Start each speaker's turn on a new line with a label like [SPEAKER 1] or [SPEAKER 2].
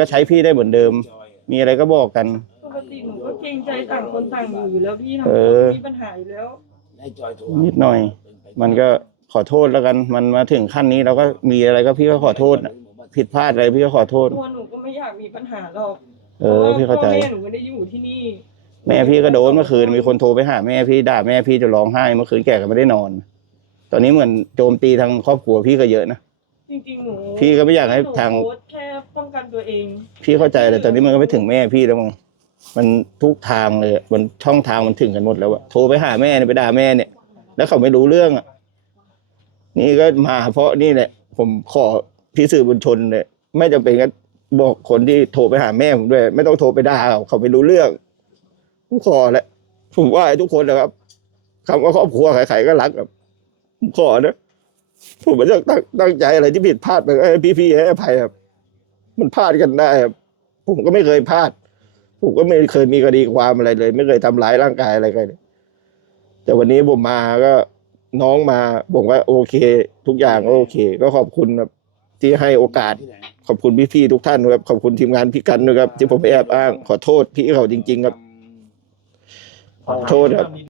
[SPEAKER 1] ก็ใช้พี่ได้เหมือนเดิม มีอะไรก็บอกกัน
[SPEAKER 2] ปกติหนูก็เกรงใจต่างคนต่างอยู่อยู่แล้วพี่ทำ
[SPEAKER 1] เอ
[SPEAKER 2] ไม
[SPEAKER 1] อ
[SPEAKER 2] มีปัญหาอยู่แล้ว
[SPEAKER 1] นิดหน่อย มันก็ขอโทษแล้วกัน มันมาถึงขั้นนี้เราก็มีอะไรก็พี่ก็ขอโทษน่ะผิดพลาดอะไรพี่ก็ขอโทษ
[SPEAKER 2] ตัวหนูก็ไม่อยากมีปัญหาหรอก
[SPEAKER 1] เออ พี่เข้าใจ
[SPEAKER 2] พระว่พ่อแม่หนูไม่ได้อยู่ที่นี่
[SPEAKER 1] แม่พี่ก็โดนเมื่อคืนมีคนโทรไปหาแม่พี่ด่าแม่พี่จะร้องไห้เมื่อคืนแกก็ไม่ได้นอน ตอนนี้เหมือนโจมตีทางครอบครัวพี่ก็เยอะนะ
[SPEAKER 2] จริงๆหนู
[SPEAKER 1] พี่ก็ไม่อยากให้ทาง
[SPEAKER 2] นูโพสต์แค่ป้องกัน ตัวเอง
[SPEAKER 1] พี่เข้าใจแต่ตอนนี้มันก็ไม่ถึงแม่พี่แล้วมั้งมันทุกทางเลยอะมันช่องทางมันถึงกันหมดแล้วอะโทรไปหาแม่เนี่ยไปด่าแม่เนี่ย แล้วเขาไม่รู้เรื่องอะนี่ก็มาเพราะนี่แหละ ผมขอพี่สื่อบุญชนเลยไม่จำเป็นก็บอกคนที่โทรไปหาแม่ผมด้วย ไม่ต้องโทรไปด่าเขาเขาไม่รู้เรื่องผมขอแหละผมว่าให้ทุกคนนะครับคำว่าครอบครัวใครๆก็รักครับผมขอนะผมไม่ได้ตั้งตั้งใจอะไรที่ผิดพลาดไปก็ให้พี่ๆให้อภัยครับ มันพลาดกันได้ครับผมก็ไม่เคยพลาด ผมก็ไม่เคยมีคดีความอะไรเลย ไม่เคยทำร้ายร่างกายอะไรกันเลยแต่วันนี้ผมมาก็น้องมาผมว่าโอเค ทุกอย่างก็โอเค ก็ขอบคุณครับที่ให้โอกาส ขอบคุณพี่ๆทุกท่านครับขอบคุณทีมงานพี่กันด้วยครับ ที่ผมแอบอ้างขอโทษพี่เขาจริง ๆ ครับ ขอโทษครับ